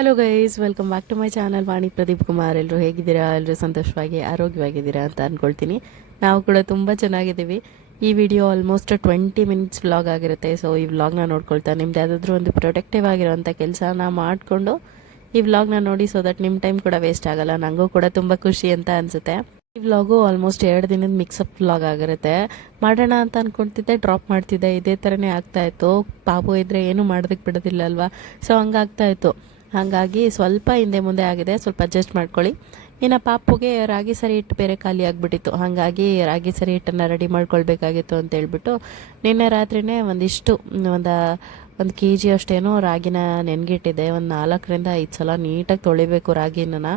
Hello guys, welcome back to my channel Vani Pradeep Kumar. ಎಲ್ಲರೂ ಹೇಗಿದ್ದೀರಾ? ಎಲ್ಲರೂ ಸಂತೋಷವಾಗಿ ಆರೋಗ್ಯವಾಗಿದ್ದೀರಾ ಅಂತ ಅಂದ್ಕೊಳ್ತೀನಿ. ನಾವು ಕೂಡ ತುಂಬ ಚೆನ್ನಾಗಿದ್ದೀವಿ. ಈ ವಿಡಿಯೋ ಆಲ್ಮೋಸ್ಟ್ 20 ಮಿನಿಟ್ಸ್ ವ್ಲಾಗ್ ಆಗಿರುತ್ತೆ. ಸೊ ಈ ವ್ಲಾಗ್ನ ನೋಡ್ಕೊಳ್ತಾ ನಿಮ್ದು ಯಾವುದಾದ್ರೂ ಒಂದು ಪ್ರೊಡಕ್ಟಿವ್ ಆಗಿರೋಂಥ ಕೆಲಸನ ಮಾಡಿಕೊಂಡು ಈ ವ್ಲಾಗ್ನ ನೋಡಿ, ಸೊ ದಟ್ ನಿಮ್ಮ ಟೈಮ್ ಕೂಡ ವೇಸ್ಟ್ ಆಗಲ್ಲ. ನನಗೂ ಕೂಡ ತುಂಬ ಖುಷಿ ಅಂತ ಅನಿಸುತ್ತೆ. ಈ ವ್ಲಾಗು ಆಲ್ಮೋಸ್ಟ್ 2 ದಿನದ ಮಿಕ್ಸಪ್ ವ್ಲಾಗ್ ಆಗಿರುತ್ತೆ. ಮಾಡೋಣ ಅಂತ ಅಂದ್ಕೊಳ್ತಿದ್ದೆ, ಡ್ರಾಪ್ ಮಾಡ್ತಿದ್ದೆ, ಇದೇ ಥರನೇ ಆಗ್ತಾಯಿತ್ತು. ಪಾಪು ಇದ್ದರೆ ಏನೂ ಮಾಡೋದಕ್ಕೆ ಬಿಡೋದಿಲ್ಲ ಅಲ್ವಾ. ಸೊ ಹಂಗಾಗ್ತಾಯಿತ್ತು. ಹಾಗಾಗಿ ಸ್ವಲ್ಪ ಹಿಂದೆ ಮುಂದೆ ಆಗಿದೆ, ಸ್ವಲ್ಪ ಅಡ್ಜಸ್ಟ್ ಮಾಡ್ಕೊಳ್ಳಿ. ಇನ್ನು ಪಾಪುಗೆ ರಾಗಿ ಸರಿ ಹಿಟ್ಟು ಬೇರೆ ಖಾಲಿ ಆಗಿಬಿಟ್ಟಿತ್ತು. ಹಾಗಾಗಿ ರಾಗಿ ಸರಿ ಹಿಟ್ಟನ್ನು ರೆಡಿ ಮಾಡ್ಕೊಳ್ಬೇಕಾಗಿತ್ತು ಅಂತ ಹೇಳ್ಬಿಟ್ಟು ನಿನ್ನೆ ರಾತ್ರಿನೇ ಒಂದು kg ಅಷ್ಟೇನೋ ರಾಗಿನ ನೆನ್ಗಿಟ್ಟಿದ್ದೆ. ಒಂದು 4ರಿಂದ 5 ಸಲ ನೀಟಾಗಿ ತೊಳಿಬೇಕು ರಾಗಿನ.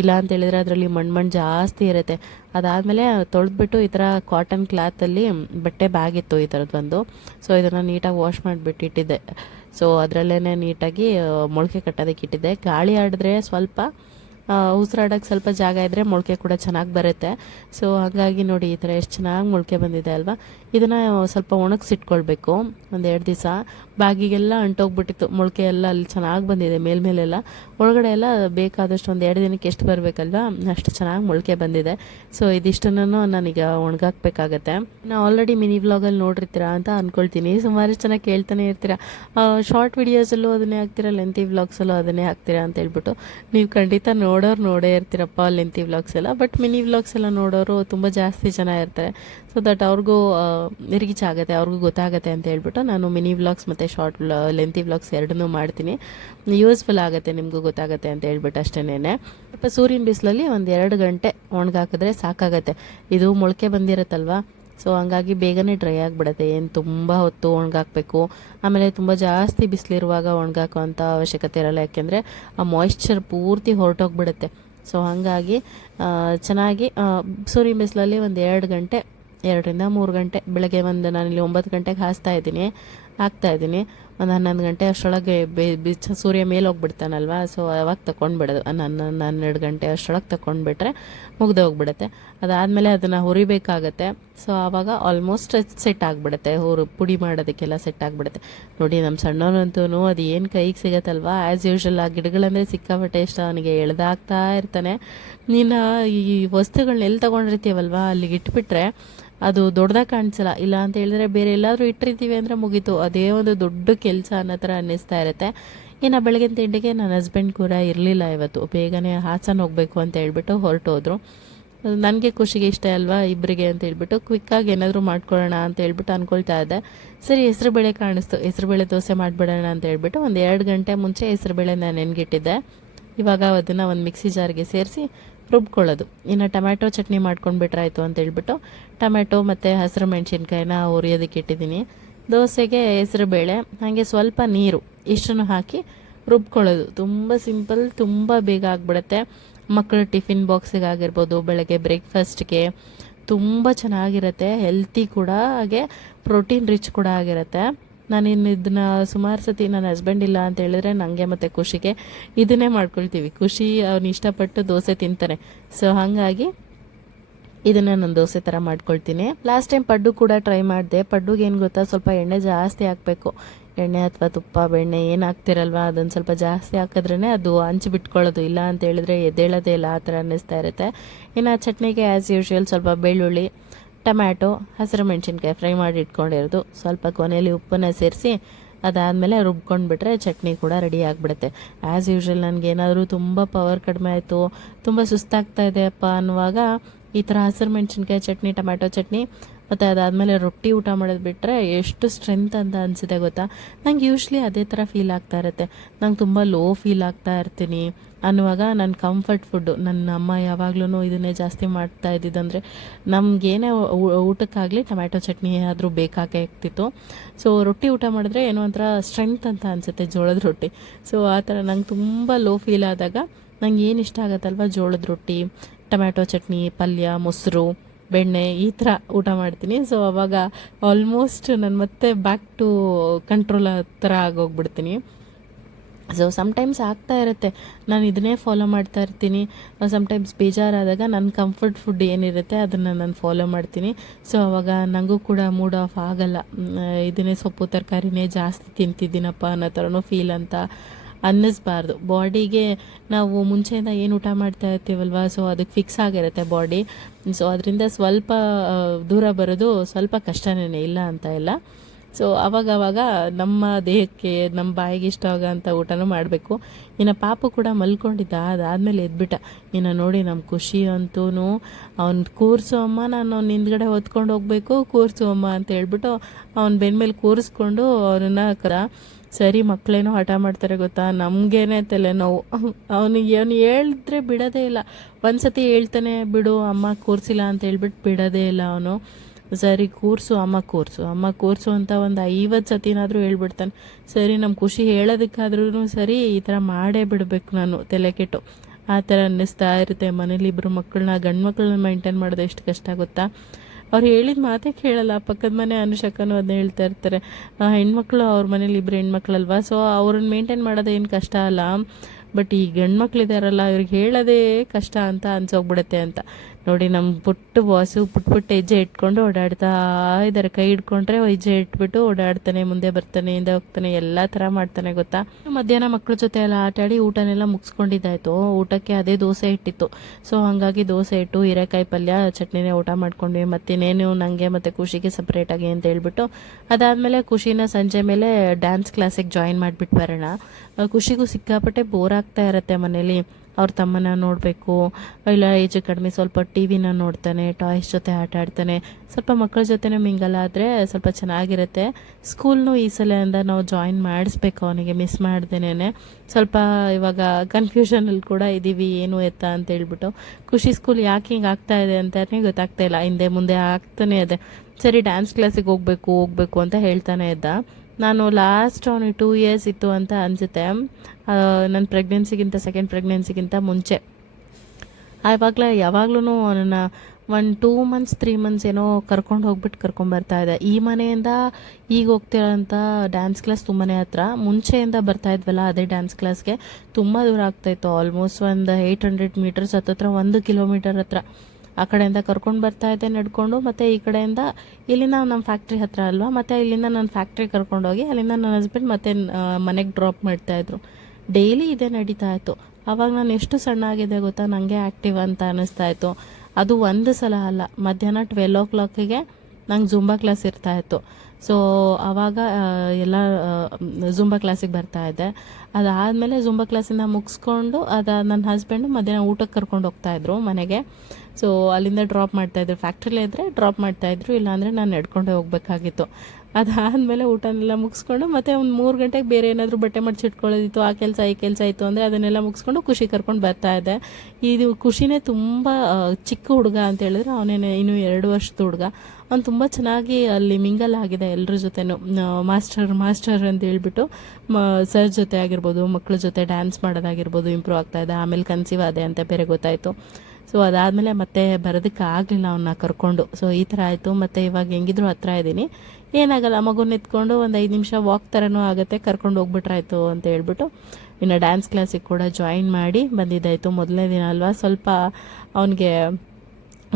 ಇಲ್ಲ ಅಂತೇಳಿದರೆ ಅದರಲ್ಲಿ ಮಣ್ಣು ಜಾಸ್ತಿ ಇರುತ್ತೆ. ಅದಾದಮೇಲೆ ತೊಳೆದ್ಬಿಟ್ಟು ಈ ಥರ ಕಾಟನ್ ಕ್ಲಾತಲ್ಲಿ ಬಟ್ಟೆ ಬ್ಯಾಗ್ ಇತ್ತು ಈ ಥರದ್ದೊಂದು. ಸೊ ಇದನ್ನು ನೀಟಾಗಿ ವಾಶ್ ಮಾಡಿಬಿಟ್ಟು ಇಟ್ಟಿದ್ದೆ. ಸೊ ಅದರಲ್ಲೇ ನೀಟಾಗಿ ಮೊಳಕೆ ಕಟ್ಟೋದಕ್ಕೆ ಇಟ್ಟಿದ್ದೆ. ಗಾಳಿ ಆಡಿದ್ರೆ ಸ್ವಲ್ಪ ಉಸಿರಾಡೋಕ್ಕೆ ಸ್ವಲ್ಪ ಜಾಗ ಇದ್ದರೆ ಮೊಳಕೆ ಕೂಡ ಚೆನ್ನಾಗಿ ಬರುತ್ತೆ. ಸೊ ಹಾಗಾಗಿ ನೋಡಿ ಈ ಥರ ಎಷ್ಟು ಚೆನ್ನಾಗಿ ಮೊಳಕೆ ಬಂದಿದೆ ಅಲ್ವಾ. ಇದನ್ನು ಸ್ವಲ್ಪ ಒಣಗಿಸಿಟ್ಕೊಳ್ಬೇಕು. 1-2 ದಿವಸ ಬ್ಯಾಗಿಗೆಲ್ಲ ಅಂಟೋಗ್ಬಿಟ್ಟಿತ್ತು. ಮೊಳಕೆ ಎಲ್ಲ ಅಲ್ಲಿ ಚೆನ್ನಾಗಿ ಬಂದಿದೆ. ಮೇಲ್ಮೇಲೆಲ್ಲ ಒಳಗಡೆ ಎಲ್ಲ ಬೇಕಾದಷ್ಟು 1-2 ದಿನಕ್ಕೆ ಎಷ್ಟು ಬರಬೇಕಲ್ವಾ ಅಷ್ಟು ಚೆನ್ನಾಗಿ ಮೊಳಕೆ ಬಂದಿದೆ. ಸೊ ಇದಿಷ್ಟನ್ನು ನಾನೀಗ ಒಣಗಾಕ್ಬೇಕಾಗತ್ತೆ. ನಾವು ಆಲ್ರೆಡಿ ಮಿನಿ ವ್ಲಾಗಲ್ಲಿ ನೋಡಿರ್ತೀರಾ ಅಂತ ಅಂದ್ಕೊಳ್ತೀನಿ. ಸುಮಾರು ಚೆನ್ನಾಗಿ ಕೇಳ್ತಾನೆ ಇರ್ತೀರಾ, ಶಾರ್ಟ್ ವಿಡಿಯೋಸಲ್ಲೂ ಅದನ್ನೇ ಹಾಕ್ತೀರಾ, ಲೆಂತಿ ವ್ಲಾಗ್ಸಲ್ಲೂ ಅದನ್ನೇ ಹಾಕ್ತೀರಾ ಅಂತ ಹೇಳ್ಬಿಟ್ಟು. ನೀವು ಖಂಡಿತ ನೋಡೇ ಇರ್ತೀರಪ್ಪ ಲೆಂತಿ ವ್ಲಾಗ್ಸ್ ಎಲ್ಲ. ಬಟ್ ಮಿನಿ ವ್ಲಾಗ್ಸ್ ಎಲ್ಲ ನೋಡೋರು ತುಂಬ ಜಾಸ್ತಿ ಜನ ಇರ್ತಾರೆ. ಸೊ ದಟ್ ಅವ್ರಿಗೂ ಆಗುತ್ತೆ, ಅವ್ರಿಗೂ ಗೊತ್ತಾಗುತ್ತೆ ಅಂತ ಹೇಳ್ಬಿಟ್ಟು ನಾನು ಮಿನಿ ವ್ಲಾಗ್ಸ್ ಮತ್ತು ಲೆಂತಿ ವ್ಲಾಗ್ಸ್ ಎರಡನ್ನೂ ಮಾಡ್ತೀನಿ. ಯೂಸ್ಫುಲ್ ಆಗುತ್ತೆ, ನಿಮಗೂ ಗೊತ್ತಾಗುತ್ತೆ ಅಂತ ಹೇಳ್ಬಿಟ್ಟು ಅಷ್ಟೇನೆ. ಸ್ವಲ್ಪ ಸೂರ್ಯನ ಬಿಸಿಲಲ್ಲಿ 1-2 ಗಂಟೆ ಒಣಗಾಕಿದ್ರೆ ಸಾಕಾಗತ್ತೆ. ಇದು ಮೊಳಕೆ ಬಂದಿರುತ್ತಲ್ವ, ಸೊ ಹಂಗಾಗಿ ಬೇಗನೆ ಡ್ರೈ ಆಗಿಬಿಡುತ್ತೆ. ಏನು ತುಂಬ ಹೊತ್ತು ಒಣಗಾಕಬೇಕು, ಆಮೇಲೆ ತುಂಬ ಜಾಸ್ತಿ ಬಿಸಿಲಿರುವಾಗ ಒಣಗಾಕೋ ಅಂಥ ಅವಶ್ಯಕತೆ ಇರಲ್ಲ. ಯಾಕೆಂದರೆ ಆ ಮಾಯಿಶ್ಚರ್ ಪೂರ್ತಿ ಹೊರಟೋಗ್ಬಿಡುತ್ತೆ. ಸೊ ಹಾಗಾಗಿ ಚೆನ್ನಾಗಿ ಸೂರ್ಯನ ಬಿಸಿಲಲ್ಲಿ 1-2 ಗಂಟೆ, 2ರಿಂದ 3 ಗಂಟೆ, ಬೆಳಗ್ಗೆ ನಾನಿಲ್ಲಿ 9 ಗಂಟೆಗೆ ಹಾಕ್ತಾಯಿದ್ದೀನಿ. ಒಂದು 11 ಗಂಟೆ ಅಷ್ಟರೊಳಗೆ ಸೂರ್ಯ ಮೇಲೆ ಹೋಗ್ಬಿಡ್ತಾನಲ್ವ. ಸೊ ಅವಾಗ ತಗೊಂಡ್ಬಿಡೋದು. 12 ಗಂಟೆ ಅಷ್ಟರೊಳಗೆ ತಗೊಂಡ್ಬಿಟ್ರೆ ಮುಗ್ದು ಹೋಗ್ಬಿಡುತ್ತೆ. ಅದಾದಮೇಲೆ ಅದನ್ನು ಹುರಿಬೇಕಾಗತ್ತೆ. ಸೊ ಆವಾಗ ಆಲ್ಮೋಸ್ಟ್ ಸೆಟ್ ಆಗಿಬಿಡುತ್ತೆ. ಪುಡಿ ಮಾಡೋದಕ್ಕೆಲ್ಲ ಸೆಟ್ ಆಗಿಬಿಡುತ್ತೆ. ನೋಡಿ ನಮ್ಮ ಸಣ್ಣವನಂತೂ ಅದು ಏನು ಕೈಗೆ ಸಿಗತ್ತಲ್ವ, ಆ್ಯಸ್ ಯೂಶ್ವಲ್ ಆ ಗಿಡಗಳಂದರೆ ಸಿಕ್ಕಾಪಟ್ಟೆ ಇಷ್ಟ ಅವನಿಗೆ. ಎಳ್ದಾಗ್ತಾ ಇರ್ತಾನೆ. ನೀನು ಈ ವಸ್ತುಗಳನ್ನ ಎಲ್ಲಿ ತೊಗೊಂಡಿರ್ತೀವಲ್ವ ಅಲ್ಲಿಗೆ ಇಟ್ಬಿಟ್ರೆ ಅದು ದೊಡ್ಡದಾಗಿ ಕಾಣಿಸಲ್ಲ. ಇಲ್ಲ ಅಂತ ಹೇಳಿದ್ರೆ ಬೇರೆ ಎಲ್ಲಾದರೂ ಇಟ್ಟಿರ್ತೀವಿ ಅಂದರೆ ಮುಗೀತು, ಅದೇ ಒಂದು ದೊಡ್ಡ ಕೆಲಸ ಅನ್ನೋ ಥರ ಅನ್ನಿಸ್ತಾ ಇರುತ್ತೆ. ಇನ್ನು ಬೆಳಗಿನ ತಿಂಡಿಗೆ ನನ್ನ ಹಸ್ಬೆಂಡ್ ಕೂಡ ಇರಲಿಲ್ಲ ಇವತ್ತು. ಬೇಗನೆ ಹಾಸನ ಹೋಗಬೇಕು ಅಂತ ಹೇಳ್ಬಿಟ್ಟು ಹೊರಟೋದ್ರು. ನನಗೆ ಖುಷಿಗೆ ಇಷ್ಟ ಅಲ್ವಾ ಇಬ್ಬರಿಗೆ ಅಂತ ಹೇಳ್ಬಿಟ್ಟು ಕ್ವಿಕ್ಕಾಗಿ ಏನಾದರೂ ಮಾಡ್ಕೊಳ್ಳೋಣ ಅಂತ ಹೇಳ್ಬಿಟ್ಟು ಅಂದ್ಕೊಳ್ತಾ ಇದ್ದೆ. ಸರಿ, ಹೆಸರುಬೇಳೆ ಕಾಣಿಸ್ತು, ಹೆಸರುಬೇಳೆ ದೋಸೆ ಮಾಡಿಬಿಡೋಣ ಅಂತ ಹೇಳ್ಬಿಟ್ಟು 1-2 ಗಂಟೆ ಮುಂಚೆ ಹೆಸರುಬೇಳೆ ನಾನು ನೆನ್ಗಿಟ್ಟಿದ್ದೆ. ಇವಾಗ ಅದನ್ನು ಒಂದು ಮಿಕ್ಸಿ ಜಾರ್ಗೆ ಸೇರಿಸಿ ರುಬ್ಕೊಳ್ಳೋದು. ಇನ್ನು ಟೊಮ್ಯಾಟೊ ಚಟ್ನಿ ಮಾಡ್ಕೊಂಡ್ಬಿಟ್ರಾಯ್ತು ಅಂತ ಹೇಳ್ಬಿಟ್ಟು ಟೊಮ್ಯಾಟೊ ಮತ್ತು ಹಸಿರು ಮೆಣಸಿನ್ಕಾಯಿನ ಹುರಿಯೋದಕ್ಕೆ ಇಟ್ಟಿದ್ದೀನಿ. ದೋಸೆಗೆ ಹೆಸರುಬೇಳೆ ಹಾಗೆ ಸ್ವಲ್ಪ ನೀರು ಇಷ್ಟನ್ನು ಹಾಕಿ ರುಬ್ಕೊಳ್ಳೋದು. ತುಂಬ ಸಿಂಪಲ್, ತುಂಬ ಬೇಗ ಆಗಿಬಿಡುತ್ತೆ. ಮಕ್ಕಳು ಟಿಫಿನ್ ಬಾಕ್ಸಿಗೆ ಆಗಿರ್ಬೋದು, ಬೆಳಗ್ಗೆ ಬ್ರೇಕ್ಫಾಸ್ಟ್ಗೆ ತುಂಬ ಚೆನ್ನಾಗಿರುತ್ತೆ. ಹೆಲ್ತಿ ಕೂಡ, ಹಾಗೆ ಪ್ರೋಟೀನ್ ರಿಚ್ ಕೂಡ ಆಗಿರುತ್ತೆ. ನಾನಿನ್ನು ಇದನ್ನ ಸುಮಾರು ಸತಿ ನನ್ನ ಹಸ್ಬೆಂಡ್ ಇಲ್ಲ ಅಂತ ಹೇಳಿದ್ರೆ ನನಗೆ ಮತ್ತು ಖುಷಿಗೆ ಇದನ್ನೇ ಮಾಡ್ಕೊಳ್ತೀವಿ. ಖುಷಿ ಅವ್ನು ಇಷ್ಟಪಟ್ಟು ದೋಸೆ ತಿಂತಾನೆ. ಸೊ ಹಾಗಾಗಿ ಇದನ್ನು ನಾನು ದೋಸೆ ಥರ ಮಾಡ್ಕೊಳ್ತೀನಿ. ಲಾಸ್ಟ್ ಟೈಮ್ ಪಡ್ಡು ಕೂಡ ಟ್ರೈ ಮಾಡಿದೆ. ಪಡ್ಡುಗೆ ಏನು ಗೊತ್ತಾ, ಸ್ವಲ್ಪ ಎಣ್ಣೆ ಜಾಸ್ತಿ ಹಾಕಬೇಕು. ಎಣ್ಣೆ ಅಥವಾ ತುಪ್ಪ, ಬೆಣ್ಣೆ ಏನು ಹಾಕ್ತಿರಲ್ವ ಅದನ್ನು ಸ್ವಲ್ಪ ಜಾಸ್ತಿ ಹಾಕಿದ್ರೇ ಅದು ಹಂಚಿ ಬಿಟ್ಕೊಳ್ಳೋದು. ಇಲ್ಲ ಅಂತ ಹೇಳಿದ್ರೆ ಎದ್ದೇಳೋದೇ ಇಲ್ಲ, ಆ ಥರ ಅನ್ನಿಸ್ತಾ ಇರುತ್ತೆ. ಇನ್ನು ಚಟ್ನಿಗೆ ಆ್ಯಸ್ ಯೂಶ್ವಲ್ ಸ್ವಲ್ಪ ಬೆಳ್ಳುಳ್ಳಿ, ಟೊಮ್ಯಾಟೊ, ಹಸಿರು ಮೆಣಸಿನ್ಕಾಯಿ ಫ್ರೈ ಮಾಡಿ ಇಟ್ಕೊಂಡಿರೋದು, ಸ್ವಲ್ಪ ಕೊನೆಯಲ್ಲಿ ಉಪ್ಪನ್ನು ಸೇರಿಸಿ ಅದಾದಮೇಲೆ ರುಬ್ಕೊಂಡ್ಬಿಟ್ರೆ ಚಟ್ನಿ ಕೂಡ ರೆಡಿ ಆಗಿಬಿಡುತ್ತೆ. ಆ್ಯಸ್ ಯೂಶ್ವಲ್ ನನಗೇನಾದರೂ ತುಂಬ ಪವರ್ ಕಡಿಮೆ ಆಯಿತು, ತುಂಬ ಸುಸ್ತಾಗ್ತಾ ಇದೆಯಪ್ಪ ಅನ್ನುವಾಗ ಈ ಥರ ಹಸಿರು ಮೆಣಸಿನ್ಕಾಯಿ ಚಟ್ನಿ, ಟೊಮ್ಯಾಟೊ ಚಟ್ನಿ ಮತ್ತು ಅದಾದಮೇಲೆ ರೊಟ್ಟಿ ಊಟ ಮಾಡೋದು ಬಿಟ್ಟರೆ ಎಷ್ಟು ಸ್ಟ್ರೆಂತ್ ಅಂತ ಅನಿಸುತ್ತೆ ಗೊತ್ತಾ. ನಂಗೆ ಯೂಶ್ವಲಿ ಅದೇ ಥರ ಫೀಲ್ ಆಗ್ತಾ ಇರುತ್ತೆ. ನಂಗೆ ತುಂಬ ಲೋ ಫೀಲ್ ಆಗ್ತಾ ಇರ್ತೀನಿ ಅನ್ನುವಾಗ ನನ್ನ ಕಂಫರ್ಟ್ ಫುಡ್ಡು, ನನ್ನ ಅಮ್ಮ ಯಾವಾಗ್ಲೂ ಇದನ್ನೇ ಜಾಸ್ತಿ ಮಾಡ್ತಾ ಇದ್ದಿದ್ದಂದರೆ ನಮಗೇನೇ ಊಟಕ್ಕಾಗಲಿ ಟೊಮ್ಯಾಟೊ ಚಟ್ನಿ ಆದರೂ ಬೇಕಾಗೇ ಆಗ್ತಿತ್ತು. ಸೊ ರೊಟ್ಟಿ ಊಟ ಮಾಡಿದ್ರೆ ಏನೋ ಒಂಥರ ಸ್ಟ್ರೆಂತ್ ಅಂತ ಅನಿಸುತ್ತೆ, ಜೋಳದ ರೊಟ್ಟಿ. ಸೊ ಆ ಥರ ನಂಗೆ ತುಂಬ ಲೋ ಫೀಲ್ ಆದಾಗ ನಂಗೆ ಏನು ಇಷ್ಟ ಆಗುತ್ತಲ್ವ, ಜೋಳದ ರೊಟ್ಟಿ, ಟೊಮ್ಯಾಟೊ ಚಟ್ನಿ, ಪಲ್ಯ, ಮೊಸರು, ಬೆಣ್ಣೆ ಈ ಥರ ಊಟ ಮಾಡ್ತೀನಿ. ಸೊ ಅವಾಗ ಆಲ್ಮೋಸ್ಟ್ ನಾನು ಮತ್ತೆ ಬ್ಯಾಕ್ ಟು ಕಂಟ್ರೋಲ್ ಥರ ಆಗೋಗ್ಬಿಡ್ತೀನಿ. ಸೊ ಸಮ್ಟೈಮ್ಸ್ ಆಗ್ತಾ ಇರುತ್ತೆ, ನಾನು ಇದನ್ನೇ ಫಾಲೋ ಮಾಡ್ತಾ ಇರ್ತೀನಿ. ಸಮ್ಟೈಮ್ಸ್ ಬೇಜಾರಾದಾಗ ನನ್ನ ಕಂಫರ್ಟ್ ಫುಡ್ ಏನಿರುತ್ತೆ ಅದನ್ನು ನಾನು ಫಾಲೋ ಮಾಡ್ತೀನಿ. ಸೊ ಅವಾಗ ನನಗೂ ಕೂಡ ಮೂಡ್ ಆಫ್ ಆಗಲ್ಲ. ಇದನ್ನೇ ಸೊಪ್ಪು ತರಕಾರಿನೇ ಜಾಸ್ತಿ ತಿಂತಿದ್ದೀನಪ್ಪ ಅನ್ನೋ ಥರನೂ ಫೀಲ್ ಅಂತ ಅನ್ನಿಸ್ಬಾರ್ದು. ಬಾಡಿಗೆ ನಾವು ಮುಂಚೆಯಿಂದ ಏನು ಊಟ ಮಾಡ್ತಾ ಇರ್ತೀವಲ್ವ, ಸೊ ಅದಕ್ಕೆ ಫಿಕ್ಸ್ ಆಗಿರುತ್ತೆ ಬಾಡಿ. ಸೊ ಅದರಿಂದ ಸ್ವಲ್ಪ ದೂರ ಬರೋದು ಸ್ವಲ್ಪ ಕಷ್ಟನೇ, ಇಲ್ಲ ಅಂತ ಇಲ್ಲ. ಸೊ ಅವಾಗವಾಗ ನಮ್ಮ ದೇಹಕ್ಕೆ ನಮ್ಮ ಬಾಯಿಗೆ ಇಷ್ಟ ಆಗೋಂಥ ಊಟನೂ ಮಾಡಬೇಕು. ಇನ್ನು ಪಾಪು ಕೂಡ ಮಲ್ಕೊಂಡಿದ್ದ, ಅದಾದಮೇಲೆ ಎದ್ಬಿಟ್ಟ. ಇನ್ನು ನೋಡಿ ನಮ್ಮ ಖುಷಿ ಅಂತೂ ಅವ್ನು ಕೂರಿಸು ಅಮ್ಮ, ನಾನು ಅವ್ನು ಹಿಂದ್ಗಡೆ ಹೊತ್ಕೊಂಡು ಹೋಗಬೇಕು, ಕೂರಿಸು ಅಮ್ಮ ಅಂತ ಹೇಳ್ಬಿಟ್ಟು ಅವ್ನ ಬೆನ್ನ ಮೇಲೆ ಕೂರಿಸ್ಕೊಂಡು ಅವ್ರನ್ನ ಸರಿ. ಮಕ್ಕಳೇನೋ ಹಠ ಮಾಡ್ತಾರೆ ಗೊತ್ತಾ, ನಮಗೇನೆ ತಲೆನೋವು. ಅವನಿಗೆ ಅವನು ಹೇಳಿದ್ರೆ ಬಿಡೋದೇ ಇಲ್ಲ. ಒಂದು ಸತಿ ಹೇಳ್ತಾನೆ ಬಿಡು ಅಮ್ಮ ಕೂರಿಸಿಲ್ಲ ಅಂತ ಹೇಳ್ಬಿಟ್ಟು ಬಿಡೋದೇ ಇಲ್ಲ ಅವನು. ಸರಿ ಕೂರಿಸು ಅಮ್ಮ, ಕೂರಿಸು ಅಮ್ಮ, ಕೂರಿಸು ಅಂತ ಒಂದು 50 ಸತಿನಾದರೂ ಹೇಳ್ಬಿಡ್ತಾನೆ. ಸರಿ ನಮ್ಮ ಖುಷಿ ಹೇಳೋದಕ್ಕಾದ್ರೂ ಸರಿ ಈ ಥರ ಮಾಡೇ ಬಿಡಬೇಕು ನಾನು, ತಲೆ ಕೆಟ್ಟು ಆ ಥರ ಅನ್ನಿಸ್ತಾ ಇರುತ್ತೆ. ಮನೇಲಿ ಇಬ್ಬರು ಮಕ್ಕಳನ್ನ, ಗಂಡು ಮಕ್ಕಳನ್ನ ಮೇಂಟೈನ್ ಮಾಡೋದು ಎಷ್ಟು ಕಷ್ಟ ಗೊತ್ತಾ. ಅವ್ರು ಹೇಳಿದ ಮಾತೇ ಕೇಳಲ್ಲ. ಪಕ್ಕದ ಮನೆ ಅನುಷಕನೂ ಅದನ್ನ ಹೇಳ್ತಾ ಇರ್ತಾರೆ, ಹೆಣ್ಮಕ್ಳು ಅವ್ರ ಮನೇಲಿ ಇಬ್ಬರು ಹೆಣ್ಮಕ್ಳಲ್ವಾ, ಸೊ ಅವ್ರನ್ನ ಮೇಂಟೈನ್ ಮಾಡೋದು ಏನು ಕಷ್ಟ ಅಲ್ಲ, ಬಟ್ ಈ ಗಂಡು ಮಕ್ಳಿದಾರಲ್ಲ ಇವ್ರಿಗೆ ಹೇಳೋದೇ ಕಷ್ಟ ಅಂತ ಅನ್ಸೋಗ್ಬಿಡುತ್ತೆ ಅಂತ. ನೋಡಿ ನಮ್ಮ ಪುಟ್ಟ ಬಾಸು ಪುಟ್ಟ ಹೆಜ್ಜೆ ಇಟ್ಕೊಂಡು ಓಡಾಡ್ತಾ ಇದ್ದಾರೆ. ಕೈ ಹಿಡ್ಕೊಂಡ್ರೆ ಹೆಜ್ಜೆ ಇಟ್ಬಿಟ್ಟು ಓಡಾಡ್ತಾನೆ, ಮುಂದೆ ಬರ್ತಾನೆ, ಹಿಂದೆ ಹೋಗ್ತಾನೆ, ಎಲ್ಲ ಥರ ಮಾಡ್ತಾನೆ ಗೊತ್ತಾ. ಮಧ್ಯಾಹ್ನ ಮಕ್ಕಳ ಜೊತೆ ಎಲ್ಲ ಆಟಾಡಿ ಊಟನೆಲ್ಲ ಮುಗಿಸ್ಕೊಂಡಿದ್ದಾಯ್ತು. ಊಟಕ್ಕೆ ಅದೇ ದೋಸೆ ಇಟ್ಟಿತ್ತು. ಸೊ ಹಾಗಾಗಿ ದೋಸೆ ಇಟ್ಟು ಹೀರೆಕಾಯಿ ಪಲ್ಯ ಚಟ್ನಿನೇ ಊಟ ಮಾಡ್ಕೊಂಡ್ವಿ. ಮತ್ತಿನ್ನೇನು ನನಗೆ ಮತ್ತು ಖುಷಿಗೆ ಸಪ್ರೇಟಾಗಿ ಅಂತ ಹೇಳ್ಬಿಟ್ಟು ಅದಾದಮೇಲೆ ಖುಷಿನ ಸಂಜೆ ಮೇಲೆ ಡ್ಯಾನ್ಸ್ ಕ್ಲಾಸಿಗೆ ಜಾಯಿನ್ ಮಾಡಿಬಿಟ್ಟು ಬರೋಣ. ಖುಷಿಗೂ ಸಿಕ್ಕಾಪಟ್ಟೆ ಬೋರ್ ಆಗ್ತಾ ಇರುತ್ತೆ ಮನೇಲಿ. ಅವ್ರ ತಮ್ಮನ ನೋಡಬೇಕು, ಇಲ್ಲ ಏಜು ಕಡಿಮೆ ಸ್ವಲ್ಪ ಟಿ ವಿನ ನೋಡ್ತಾನೆ, ಟಾಯ್ಸ್ ಜೊತೆ ಆಟ ಆಡ್ತಾನೆ. ಸ್ವಲ್ಪ ಮಕ್ಕಳ ಜೊತೆನೇ ಮಿಂಗಲ್ ಆದರೆ ಸ್ವಲ್ಪ ಚೆನ್ನಾಗಿರುತ್ತೆ. ಸ್ಕೂಲ್ನು ಈ ಸಲದಿಂದ ನಾವು ಜಾಯಿನ್ ಮಾಡಿಸ್ಬೇಕು ಅವನಿಗೆ, ಮಿಸ್ ಮಾಡ್ದೇನೆ. ಸ್ವಲ್ಪ ಇವಾಗ ಕನ್ಫ್ಯೂಷನಲ್ಲಿ ಕೂಡ ಇದ್ದೀವಿ, ಏನು ಎತ್ತ ಅಂತ ಹೇಳ್ಬಿಟ್ಟು. ಖುಷಿ ಸ್ಕೂಲ್ ಯಾಕೆ ಹಿಂಗೆ ಆಗ್ತಾ ಇದೆ ಅಂತಲೇ ಗೊತ್ತಾಗ್ತಾ ಇಲ್ಲ, ಹಿಂದೆ ಮುಂದೆ ಆಗ್ತಾನೆ ಇದೆ. ಸರಿ ಡ್ಯಾನ್ಸ್ ಕ್ಲಾಸಿಗೆ ಹೋಗ್ಬೇಕು ಅಂತ ಹೇಳ್ತಾನೆ ಇದ್ದ. ನಾನು ಲಾಸ್ಟ್ ಅವನಿಗೆ 2 years ಇತ್ತು ಅಂತ ಅನಿಸುತ್ತೆ, ನನ್ನ ಸೆಕೆಂಡ್ ಪ್ರೆಗ್ನೆನ್ಸಿಗಿಂತ ಮುಂಚೆ. ಯಾವಾಗಲೂ ಅವನನ್ನು 2 months 3 months ಏನೋ ಕರ್ಕೊಂಬರ್ತಾ ಇದೆ. ಈ ಮನೆಯಿಂದ ಈಗ ಹೋಗ್ತಿರೋಂಥ ಡ್ಯಾನ್ಸ್ ಕ್ಲಾಸ್ ತುಂಬಾ ಹತ್ರ. ಮುಂಚೆಯಿಂದ ಬರ್ತಾ ಇದ್ವಲ್ಲ ಅದೇ ಡ್ಯಾನ್ಸ್ ಕ್ಲಾಸ್ಗೆ, ತುಂಬ ದೂರ ಆಗ್ತಾಯಿತ್ತು. ಆಲ್ಮೋಸ್ಟ್ ಒಂದು 800 meters ಹತ್ತಿರ 1 kilometer ಹತ್ರ. ಆ ಕಡೆಯಿಂದ ಕರ್ಕೊಂಡು ಬರ್ತಾ ಇದ್ದೆ ನಡ್ಕೊಂಡು, ಮತ್ತು ಈ ಕಡೆಯಿಂದ ಇಲ್ಲಿಂದ ನಮ್ಮ ಫ್ಯಾಕ್ಟ್ರಿ ಹತ್ರ ಅಲ್ವಾ, ಮತ್ತು ಇಲ್ಲಿಂದ ನನ್ನ ಫ್ಯಾಕ್ಟ್ರಿ ಕರ್ಕೊಂಡೋಗಿ ಅಲ್ಲಿಂದ ನನ್ನ ಹಸ್ಬೆಂಡ್ ಮತ್ತೆ ಮನೆಗೆ ಡ್ರಾಪ್ ಮಾಡ್ತಾಯಿದ್ರು. ಡೈಲಿ ಇದೇ ನಡೀತಾ ಇತ್ತು. ಆವಾಗ ನಾನು ಎಷ್ಟು ಸಣ್ಣ ಆಗಿದೆ ಗೊತ್ತಾ, ನನಗೆ ಆ್ಯಕ್ಟಿವ್ ಅಂತ ಅನ್ನಿಸ್ತಾ ಇತ್ತು. ಅದು ಒಂದು ಸಲ ಅಲ್ಲ, ಮಧ್ಯಾಹ್ನ 12 o'clock ನಂಗೆ ಜುಂಬಾ ಕ್ಲಾಸ್ ಇರ್ತಾಯಿತ್ತು. ಸೊ ಆವಾಗ ಎಲ್ಲ ಜುಂಬಾ ಕ್ಲಾಸಿಗೆ ಬರ್ತಾಯಿದ್ದೆ. ಅದಾದಮೇಲೆ ಜುಂಬಾ ಕ್ಲಾಸಿಂದ ಮುಗಿಸ್ಕೊಂಡು ನನ್ನ ಹಸ್ಬೆಂಡು ಮಧ್ಯಾಹ್ನ ಊಟಕ್ಕೆ ಕರ್ಕೊಂಡು ಹೋಗ್ತಾಯಿದ್ರು ಮನೆಗೆ. ಸೊ ಅಲ್ಲಿಂದ ಡ್ರಾಪ್ ಮಾಡ್ತಾಯಿದ್ರು. ಫ್ಯಾಕ್ಟ್ರಿಲೇ ಇದ್ದರೆ ಡ್ರಾಪ್ ಮಾಡ್ತಾಯಿದ್ರು, ಇಲ್ಲಾಂದರೆ ನಾನು ನಡ್ಕೊಂಡೇ ಹೋಗಬೇಕಾಗಿತ್ತು. ಅದಾದಮೇಲೆ ಊಟನೆಲ್ಲ ಮುಗಿಸ್ಕೊಂಡು ಮತ್ತೆ ಒಂದು 3 ಗಂಟೆಗೆ ಬೇರೆ ಏನಾದರೂ ಬಟ್ಟೆ ಮಡ್ಚಿಟ್ಕೊಳ್ಳೋದಿತ್ತು, ಆ ಕೆಲಸ ಈ ಕೆಲಸ ಇತ್ತು ಅಂದರೆ ಅದನ್ನೆಲ್ಲ ಮುಗಿಸ್ಕೊಂಡು ಖುಷಿ ಕರ್ಕೊಂಡು ಬರ್ತಾಯಿದ್ದೆ. ಇದು ಖುಷಿನೇ ತುಂಬ ಚಿಕ್ಕ ಹುಡುಗ ಅಂತ ಹೇಳಿದ್ರೆ, ಅವನೇನೆ ಇನ್ನೂ 2 ವರ್ಷದ ಹುಡುಗ. ಅವ್ನು ತುಂಬ ಚೆನ್ನಾಗಿ ಅಲ್ಲಿ ಮಿಂಗಲ್ ಆಗಿದೆ ಎಲ್ಲರ ಜೊತೆನೂ. ಮಾಸ್ಟರ್ ಅಂತ ಹೇಳ್ಬಿಟ್ಟು ಸರ್ ಜೊತೆ ಆಗಿರ್ಬೋದು, ಮಕ್ಕಳ ಜೊತೆ ಡ್ಯಾನ್ಸ್ ಮಾಡೋದಾಗಿರ್ಬೋದು ಇಂಪ್ರೂವ್ ಆಗ್ತಾಯಿದೆ. ಆಮೇಲೆ ಕನ್ಸೀವ್ ಆದೆ ಅಂತ ಬೇರೆ ಗೊತ್ತಾಯಿತು. ಸೊ ಅದಾದಮೇಲೆ ಮತ್ತೆ ಬರೋದಕ್ಕೆ ಆಗಲಿಲ್ಲ ಅವನ್ನ ಕರ್ಕೊಂಡು. ಸೊ ಈ ಥರ ಆಯಿತು. ಮತ್ತು ಇವಾಗ ಹೆಂಗಿದ್ರು ಹತ್ರ ಇದ್ದೀನಿ, ಏನಾಗಲ್ಲ, ಮಗುನ ಎತ್ಕೊಂಡು ಒಂದು 5 ನಿಮಿಷ ವಾಕ್ ಥರನೂ ಆಗುತ್ತೆ, ಕರ್ಕೊಂಡು ಹೋಗ್ಬಿಟ್ರಾಯ್ತು ಅಂತ ಹೇಳ್ಬಿಟ್ಟು ಇನ್ನು ಡ್ಯಾನ್ಸ್ ಕ್ಲಾಸಿಗೆ ಕೂಡ ಜಾಯಿನ್ ಮಾಡಿ ಬಂದಿದ್ದಾಯಿತು. ಮೊದಲನೇ ದಿನ ಅಲ್ವಾ, ಸ್ವಲ್ಪ ಅವನಿಗೆ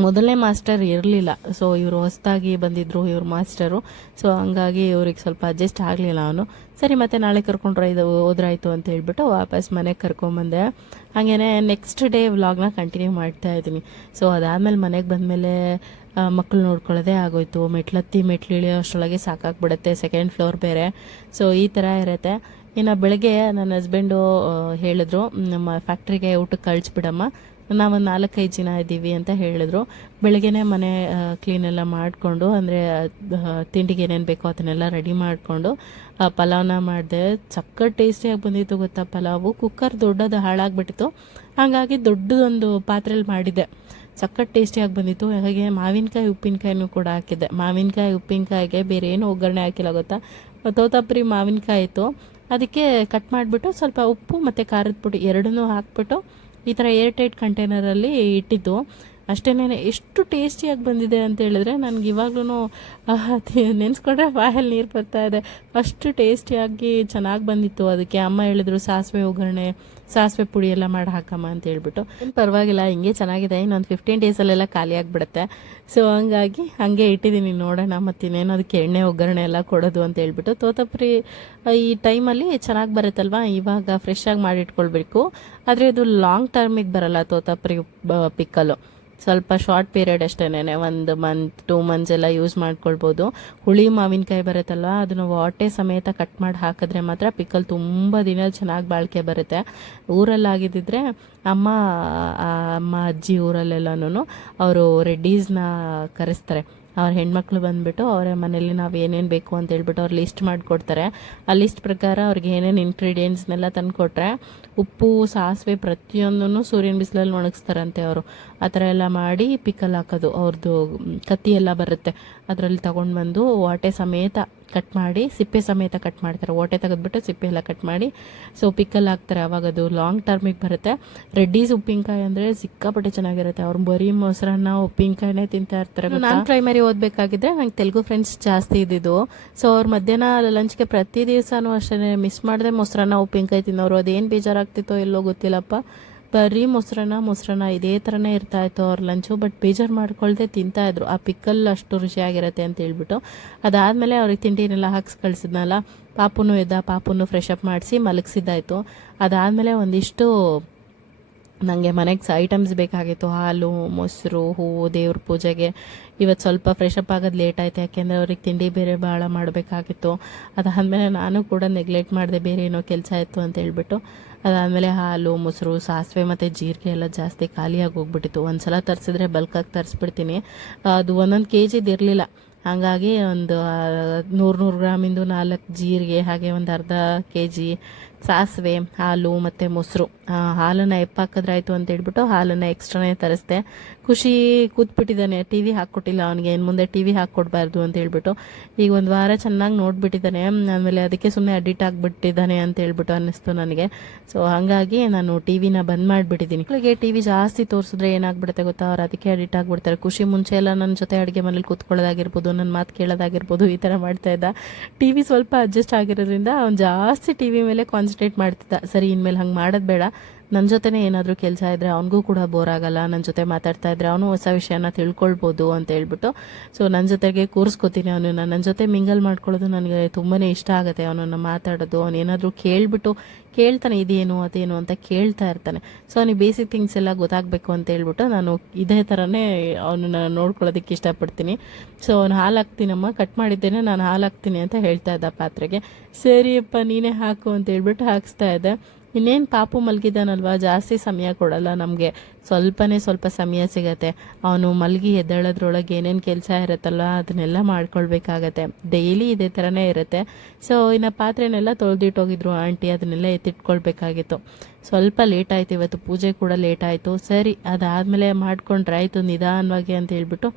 ಮೊದಲನೇ ಮಾಸ್ಟರ್ ಇರಲಿಲ್ಲ. ಸೊ ಇವರು ಹೊಸದಾಗಿ ಬಂದಿದ್ದರು ಇವ್ರ ಮಾಸ್ಟರು. ಸೊ ಹಂಗಾಗಿ ಇವ್ರಿಗೆ ಸ್ವಲ್ಪ ಅಡ್ಜಸ್ಟ್ ಆಗಲಿಲ್ಲ ಅವನು. ಸರಿ ಮತ್ತೆ ನಾಳೆ ಹೋದ್ರಾಯ್ತು ಅಂತ ಹೇಳ್ಬಿಟ್ಟು ವಾಪಸ್ ಮನೆಗೆ ಕರ್ಕೊಂಬಂದೆ. ಹಾಗೇ ನೆಕ್ಸ್ಟ್ ಡೇ ವ್ಲಾಗ್ನ ಕಂಟಿನ್ಯೂ ಮಾಡ್ತಾ ಇದ್ದೀನಿ. ಸೊ ಅದಾದಮೇಲೆ ಮನೆಗೆ ಬಂದಮೇಲೆ ಮಕ್ಕಳು ನೋಡ್ಕೊಳ್ಳೋದೇ ಆಗೋಯ್ತು. ಮೆಟ್ಲು ಇಳಿಯೋ ಅಷ್ಟರೊಳಗೆ ಸಾಕಾಗ್ಬಿಡುತ್ತೆ, 2nd floor ಬೇರೆ. ಸೊ ಈ ಥರ ಇರುತ್ತೆ. ಇನ್ನು ಬೆಳಗ್ಗೆ ನನ್ನ ಹಸ್ಬೆಂಡು ಹೇಳಿದ್ರು, ನಮ್ಮ ಫ್ಯಾಕ್ಟ್ರಿಗೆ ಊಟಕ್ಕೆ ಕಳಿಸ್ಬಿಡಮ್ಮ, ನಾವೊಂದು 4-5 ಜನ ಇದ್ದೀವಿ ಅಂತ ಹೇಳಿದ್ರು. ಬೆಳಗ್ಗೆನೇ ಮನೆ ಕ್ಲೀನೆಲ್ಲ ಮಾಡಿಕೊಂಡು, ಅಂದರೆ ತಿಂಡಿಗೆ ಏನೇನು ಬೇಕೋ ಅದನ್ನೆಲ್ಲ ರೆಡಿ ಮಾಡಿಕೊಂಡು ಪಲಾವ್ನ ಮಾಡಿದೆ. ಸಕ್ಕತ್ ಟೇಸ್ಟಿಯಾಗಿ ಬಂದಿತ್ತು ಗೊತ್ತಾ ಪಲಾವು. ಕುಕ್ಕರ್ ದೊಡ್ಡದು ಹಾಳಾಗಿಬಿಟ್ಟಿತ್ತು, ಹಾಗಾಗಿ ದೊಡ್ಡದೊಂದು ಪಾತ್ರೆಯಲ್ಲಿ ಮಾಡಿದ್ದೆ. ಸಕ್ಕತ್ ಟೇಸ್ಟಿಯಾಗಿ ಬಂದಿತ್ತು. ಹಾಗೆ ಮಾವಿನಕಾಯಿ ಉಪ್ಪಿನಕಾಯಿನೂ ಕೂಡ ಹಾಕಿದ್ದೆ. ಮಾವಿನಕಾಯಿ ಉಪ್ಪಿನಕಾಯಿಗೆ ಬೇರೆ ಏನು ಒಗ್ಗರಣೆ ಹಾಕಿಲ್ಲ ಗೊತ್ತಾ, ತೋತಾಪುರಿ ಮಾವಿನಕಾಯಿ ಇತ್ತು, ಅದಕ್ಕೆ ಕಟ್ ಮಾಡಿಬಿಟ್ಟು ಸ್ವಲ್ಪ ಉಪ್ಪು ಮತ್ತು ಖಾರದ ಪುಡಿ ಎರಡನ್ನೂ ಹಾಕ್ಬಿಟ್ಟು ಈ ಥರ ಏರ್ ಟೈಟ್ ಕಂಟೈನರಲ್ಲಿ ಇಟ್ಟಿದ್ದು. ಅಷ್ಟೇನೆ ಎಷ್ಟು ಟೇಸ್ಟಿಯಾಗಿ ಬಂದಿದೆ ಅಂತ ಹೇಳಿದ್ರೆ ನನಗೆ ಇವಾಗ್ಲೂ ನೆನೆಸ್ಕೊಂಡ್ರೆ ಬಾಯಲ್ಲಿ ನೀರು ಬರ್ತಾ ಇದೆ. ಅಷ್ಟು ಟೇಸ್ಟಿಯಾಗಿ ಚೆನ್ನಾಗಿ ಬಂದಿತ್ತು. ಅದಕ್ಕೆ ಅಮ್ಮ ಹೇಳಿದ್ರು ಸಾಸಿವೆ ಒಗ್ಗರಣೆ, ಸಾಸಿವೆ ಪುಡಿ ಎಲ್ಲ ಮಾಡಿ ಹಾಕಮ್ಮ ಅಂತ ಹೇಳ್ಬಿಟ್ಟು. ಏನು ಪರವಾಗಿಲ್ಲ, ಹಿಂಗೆ ಚೆನ್ನಾಗಿದೆ. ಇನ್ನೊಂದು 15 ಡೇಸಲ್ಲೆಲ್ಲ ಖಾಲಿ ಆಗಿಬಿಡುತ್ತೆ. ಸೊ ಹಂಗಾಗಿ ಹಾಗೆ ಇಟ್ಟಿದ್ದೀನಿ, ನೋಡೋಣ ಮತ್ತಿನ್ನೇನು ಅದಕ್ಕೆ ಎಣ್ಣೆ ಒಗ್ಗರಣೆ ಎಲ್ಲ ಕೊಡೋದು ಅಂತ ಹೇಳ್ಬಿಟ್ಟು. ತೋತಪುರಿ ಈ ಟೈಮಲ್ಲಿ ಚೆನ್ನಾಗಿ ಬರುತ್ತಲ್ವ, ಇವಾಗ ಫ್ರೆಶ್ ಆಗಿ ಮಾಡಿ ಇಟ್ಕೊಳ್ಬೇಕು. ಆದರೆ ಇದು ಲಾಂಗ್ ಟರ್ಮಿಗೆ ಬರಲ್ಲ ತೋತಪುರಿ ಪಿಕ್ಕಲು. ಸ್ವಲ್ಪ ಶಾರ್ಟ್ ಪೀರಿಯಡ್ ಅಷ್ಟೇನೆ, 1 ಮಂತ್ 2 ಮಂತ್ಸ್ ಎಲ್ಲ ಯೂಸ್ ಮಾಡ್ಕೊಳ್ಬೋದು. ಹುಳಿ ಮಾವಿನಕಾಯಿ ಬರುತ್ತಲ್ವ, ಅದನ್ನು ವಾಟೆ ಸಮೇತ ಕಟ್ ಮಾಡಿ ಹಾಕಿದ್ರೆ ಮಾತ್ರ ಪಿಕ್ಕಲ್ ತುಂಬ ದಿನ ಚೆನ್ನಾಗಿ ಬಾಳಿಕೆ ಬರುತ್ತೆ. ಊರಲ್ಲಾಗಿದ್ದಿದ್ರೆ ಅಮ್ಮ ಅಜ್ಜಿ ಊರಲ್ಲೆಲ್ಲನೂ ಅವರು ರೆಡ್ಡೀಸ್ನ ಕರೆಸ್ತಾರೆ. ಅವ್ರ ಹೆಣ್ಮಕ್ಳು ಬಂದುಬಿಟ್ಟು ಅವರ ಮನೇಲಿ ನಾವು ಏನೇನು ಬೇಕು ಅಂತ ಹೇಳ್ಬಿಟ್ಟು ಅವ್ರು ಲಿಸ್ಟ್ ಮಾಡಿಕೊಡ್ತಾರೆ. ಆ ಲಿಸ್ಟ್ ಪ್ರಕಾರ ಅವ್ರಿಗೆ ಏನೇನು ಇಂಗ್ರೀಡಿಯೆಂಟ್ಸ್ನೆಲ್ಲ ತಂದು ಕೊಟ್ಟರೆ, ಉಪ್ಪು ಸಾಸಿವೆ ಪ್ರತಿಯೊಂದನ್ನು ಸೂರ್ಯನ ಬಿಸಿಲಲ್ಲಿ ಒಣಗಿಸ್ತಾರಂತೆ ಅವರು. ಆ ಥರ ಎಲ್ಲ ಮಾಡಿ ಪಿಕ್ಕಲ್ ಹಾಕೋದು. ಅವ್ರದ್ದು ಕತ್ತಿ ಎಲ್ಲ ಬರುತ್ತೆ, ಅದರಲ್ಲಿ ತೊಗೊಂಡು ಬಂದು ವಾಟೆ ಸಮೇತ ಕಟ್ ಮಾಡಿ, ಸಿಪ್ಪೆ ಸಮೇತ ಕಟ್ ಮಾಡ್ತಾರೆ. ಓಟೆ ತೆಗೆದ್ಬಿಟ್ಟು ಸಿಪ್ಪೆ ಎಲ್ಲ ಕಟ್ ಮಾಡಿ ಸೊ ಪಿಕ್ಕಲ್ ಹಾಕ್ತಾರೆ. ಅವಾಗ ಅದು ಲಾಂಗ್ ಟರ್ಮಿಗೆ ಬರುತ್ತೆ. ರೆಡ್ಡೀಸ್ ಉಪ್ಪಿನಕಾಯಿ ಅಂದರೆ ಸಿಕ್ಕಾಪಟ್ಟೆ ಚೆನ್ನಾಗಿರುತ್ತೆ. ಅವ್ರು ಬರೀ ಮೊಸರನ್ನ ಉಪ್ಪಿನಕಾಯಿನೇ ತಿಂತಾ ಇರ್ತಾರೆ. ನಾನು ಪ್ರೈಮರಿ ಓದಬೇಕಾಗಿದ್ರೆ ನಂಗೆ ತೆಲುಗು ಫ್ರೆಂಡ್ಸ್ ಜಾಸ್ತಿ ಇದ್ದಿದ್ದು. ಸೊ ಅವ್ರು ಮಧ್ಯಾಹ್ನ ಲಂಚ್ಗೆ ಪ್ರತಿ ದಿವಸನೂ ಅಷ್ಟೇ ಮಿಸ್ ಮಾಡಿದೆ ಮೊಸರನ್ನ ಉಪ್ಪಿನಕಾಯಿ ತಿನ್ನೋರು. ಅದೇನು ಬೇಜಾರಾಗ್ತಿತ್ತೋ ಎಲ್ಲೋ ಗೊತ್ತಿಲ್ಲಪ್ಪ, ಬರೀ ಮೊಸರನ್ನ ಇದೇ ಥರನೇ ಇರ್ತಾಯಿತ್ತು ಅವ್ರ ಲಂಚು. ಬಟ್ ಬೇಜಾರು ಮಾಡ್ಕೊಳ್ದೆ ತಿಂತಾಯಿದ್ರು. ಆ ಪಿಕ್ಕಲ್ ಅಷ್ಟು ರುಚಿಯಾಗಿರುತ್ತೆ ಅಂತ ಹೇಳ್ಬಿಟ್ಟು. ಅದಾದಮೇಲೆ ಅವ್ರಿಗೆ ತಿಂಡಿನೆಲ್ಲ ಹಾಕ್ಸಿ ಕಳಿಸಿದ್ನಲ್ಲ, ಪಾಪುನೂ ಇದ್ದ, ಪಾಪುನೂ ಫ್ರೆಶ್ ಅಪ್ ಮಾಡಿಸಿ ಮಲಗಿಸಿದ್ದಾಯಿತು. ಅದಾದಮೇಲೆ ಒಂದಿಷ್ಟು ನನಗೆ ಮನೆಗೆ ಐಟಮ್ಸ್ ಬೇಕಾಗಿತ್ತು. ಹಾಲು, ಮೊಸರು, ಹೂವು, ದೇವ್ರ ಪೂಜೆಗೆ. ಇವತ್ತು ಸ್ವಲ್ಪ ಫ್ರೆಶ್ ಅಪ್ ಆಗೋದು ಲೇಟ್ ಆಯಿತು, ಯಾಕೆಂದರೆ ಅವ್ರಿಗೆ ತಿಂಡಿ ಬೇರೆ ಭಾಳ ಮಾಡಬೇಕಾಗಿತ್ತು. ಅದಾದಮೇಲೆ ನಾನು ಕೂಡ ನೆಗ್ಲೆಕ್ಟ್ ಮಾಡಿದೆ, ಬೇರೆ ಏನೋ ಕೆಲಸ ಇತ್ತು ಅಂತ ಹೇಳ್ಬಿಟ್ಟು. ಅದಾದಮೇಲೆ ಹಾಲು, ಮೊಸರು, ಸಾಸಿವೆ ಮತ್ತು ಜೀರಿಗೆ ಎಲ್ಲ ಜಾಸ್ತಿ ಖಾಲಿಯಾಗಿ ಹೋಗ್ಬಿಟ್ಟಿತ್ತು. ಒಂದು ಸಲ ತರಿಸಿದ್ರೆ ಬಲ್ಕಾಗಿ ತರಿಸ್ಬಿಡ್ತೀನಿ. ಅದು 1 kg ಇರಲಿಲ್ಲ. ಹಾಗಾಗಿ ಒಂದು 100 ಗ್ರಾಮಿಂದು 4 ಜೀರಿಗೆ, ಹಾಗೆ ಒಂದು ಅರ್ಧ kg ಸಾಸಿವೆ, ಹಾಲು ಮತ್ತು ಮೊಸರು. ಹಾಲನ್ನು ಎಪ್ಪಾಕಿದ್ರೆ ಆಯಿತು ಅಂತ ಹೇಳ್ಬಿಟ್ಟು ಹಾಲನ್ನು ಎಕ್ಸ್ಟ್ರಾನೇ ತರಿಸ್ದೆ. ಖುಷಿ ಕೂತ್ಬಿಟ್ಟಿದ್ದಾನೆ, ಟಿ ವಿ ಹಾಕ್ಕೊಟ್ಟಿಲ್ಲ ಅವನಿಗೆ, ಇನ್ನು ಮುಂದೆ ಟಿ ವಿ ಹಾಕ್ಕೊಡ್ಬಾರ್ದು ಅಂತ ಹೇಳ್ಬಿಟ್ಟು. ಈಗ 1 ವಾರ ಚೆನ್ನಾಗಿ ನೋಡಿಬಿಟ್ಟಿದ್ದಾನೆ. ಆಮೇಲೆ ಅದಕ್ಕೆ ಸುಮ್ಮನೆ ಅಡಿಟ್ ಆಗಿಬಿಟ್ಟಿದ್ದಾನೆ ಅಂತ ಹೇಳ್ಬಿಟ್ಟು ಅನ್ನಿಸ್ತು ನನಗೆ. ಸೊ ಹಾಗಾಗಿ ನಾನು ಟಿ ವಿನ ಬಂದ್ ಮಾಡಿಬಿಟ್ಟಿದ್ದೀನಿ. ಮಕ್ಕಳಿಗೆ ಟಿ ವಿ ಜಾಸ್ತಿ ತೋರಿಸಿದ್ರೆ ಏನಾಗ್ಬಿಡುತ್ತೆ ಗೊತ್ತಾ, ಅವ್ರು ಅದಕ್ಕೆ ಅಡಿಟ್ ಆಗಿಬಿಡ್ತಾರೆ. ಖುಷಿ ಮುಂಚೆ ಎಲ್ಲ ನನ್ನ ಜೊತೆ ಅಡುಗೆ ಮನೇಲಿ ಕೂತ್ಕೊಳ್ಳೋದಾಗಿರ್ಬೋದು, ನನ್ನ ಮಾತು ಕೇಳೋದಾಗಿರ್ಬೋದು, ಈ ಥರ ಮಾಡ್ತಾ ಇದ್ದ. ಟಿ ವಿ ಸ್ವಲ್ಪ ಅಡ್ಜಸ್ಟ್ ಆಗಿರೋದ್ರಿಂದ ಅವ್ನು ಜಾಸ್ತಿ ಟಿ ವಿ ಮೇಲೆ ಕಾನ್ಸಂಟ್ರೇಟ್ ಮಾಡ್ತಿದ್ದ. ಸರಿ, ಇನ್ಮೇಲೆ ಹಂಗೆ ಮಾಡೋದು ಬೇಡ, ನನ್ನ ಜೊತೆನೇ ಏನಾದರೂ ಕೆಲಸ ಇದ್ದರೆ ಅವನಿಗೂ ಕೂಡ ಬೋರ್ ಆಗಲ್ಲ, ನನ್ನ ಜೊತೆ ಮಾತಾಡ್ತಾ ಇದ್ರೆ ಅವನು ಹೊಸ ವಿಷಯನ ತಿಳ್ಕೊಳ್ಬೋದು ಅಂತ ಹೇಳ್ಬಿಟ್ಟು. ಸೊ ನನ್ನ ಜೊತೆಗೆ ಕೂರಿಸ್ಕೊತೀನಿ ಅವನನ್ನು. ನನ್ನ ಜೊತೆ ಮಿಂಗಲ್ ಮಾಡ್ಕೊಳ್ಳೋದು ನನಗೆ ತುಂಬಾ ಇಷ್ಟ ಆಗುತ್ತೆ. ಅವನನ್ನು ಮಾತಾಡೋದು, ಅವನೇನಾದರೂ ಕೇಳ್ತಾನೆ, ಇದೇನು ಅದೇನು ಅಂತ ಕೇಳ್ತಾ ಇರ್ತಾನೆ. ಸೊ ಅವನಿಗೆ ಬೇಸಿಕ್ ಥಿಂಗ್ಸ್ ಎಲ್ಲ ಗೊತ್ತಾಗಬೇಕು ಅಂತ ಹೇಳ್ಬಿಟ್ಟು ನಾನು ಇದೇ ಥರನೇ ಅವನನ್ನು ನೋಡ್ಕೊಳ್ಳೋದಕ್ಕೆ ಇಷ್ಟಪಡ್ತೀನಿ. ಸೊ ಅವ್ನು ಹಾಲು ಹಾಕ್ತೀನಮ್ಮ, ಕಟ್ ಮಾಡಿದ್ದೇನೆ, ನಾನು ಹಾಲು ಹಾಕ್ತೀನಿ ಅಂತ ಹೇಳ್ತಾ ಇದ್ದ ಪಾತ್ರೆಗೆ. ಸರಿಯಪ್ಪ ನೀನೇ ಹಾಕು ಅಂತ ಹೇಳ್ಬಿಟ್ಟು ಹಾಕಿಸ್ತಾ ಇದ್ದೆ. ಇನ್ನೇನು ಪಾಪು ಮಲಗಿದ್ದಾನಲ್ವ, ಜಾಸ್ತಿ ಸಮಯ ಕೊಡಲ್ಲ ನಮಗೆ, ಸ್ವಲ್ಪ ಸಮಯ ಸಿಗತ್ತೆ. ಅವನು ಮಲಗಿ ಎದ್ದೇಳೋದ್ರೊಳಗೆ ಏನೇನು ಕೆಲಸ ಇರುತ್ತಲ್ವ ಅದನ್ನೆಲ್ಲ ಮಾಡ್ಕೊಳ್ಬೇಕಾಗತ್ತೆ. ಡೈಲಿ ಇದೇ ಥರನೇ ಇರುತ್ತೆ. ಸೊ ಇನ್ನು ಪಾತ್ರೆನೆಲ್ಲ ತೊಳೆದಿಟ್ಟೋಗಿದ್ರು ಆಂಟಿ, ಅದನ್ನೆಲ್ಲ ಎತ್ತಿಟ್ಕೊಳ್ಬೇಕಾಗಿತ್ತು. ಸ್ವಲ್ಪ ಲೇಟ್ ಆಯಿತು ಇವತ್ತು, ಪೂಜೆ ಕೂಡ ಲೇಟ್ ಆಯಿತು. ಸರಿ, ಅದಾದಮೇಲೆ ಮಾಡ್ಕೊಂಡ್ರಾಯ್ತು ನಿಧಾನವಾಗಿ ಅಂತ ಹೇಳ್ಬಿಟ್ಟು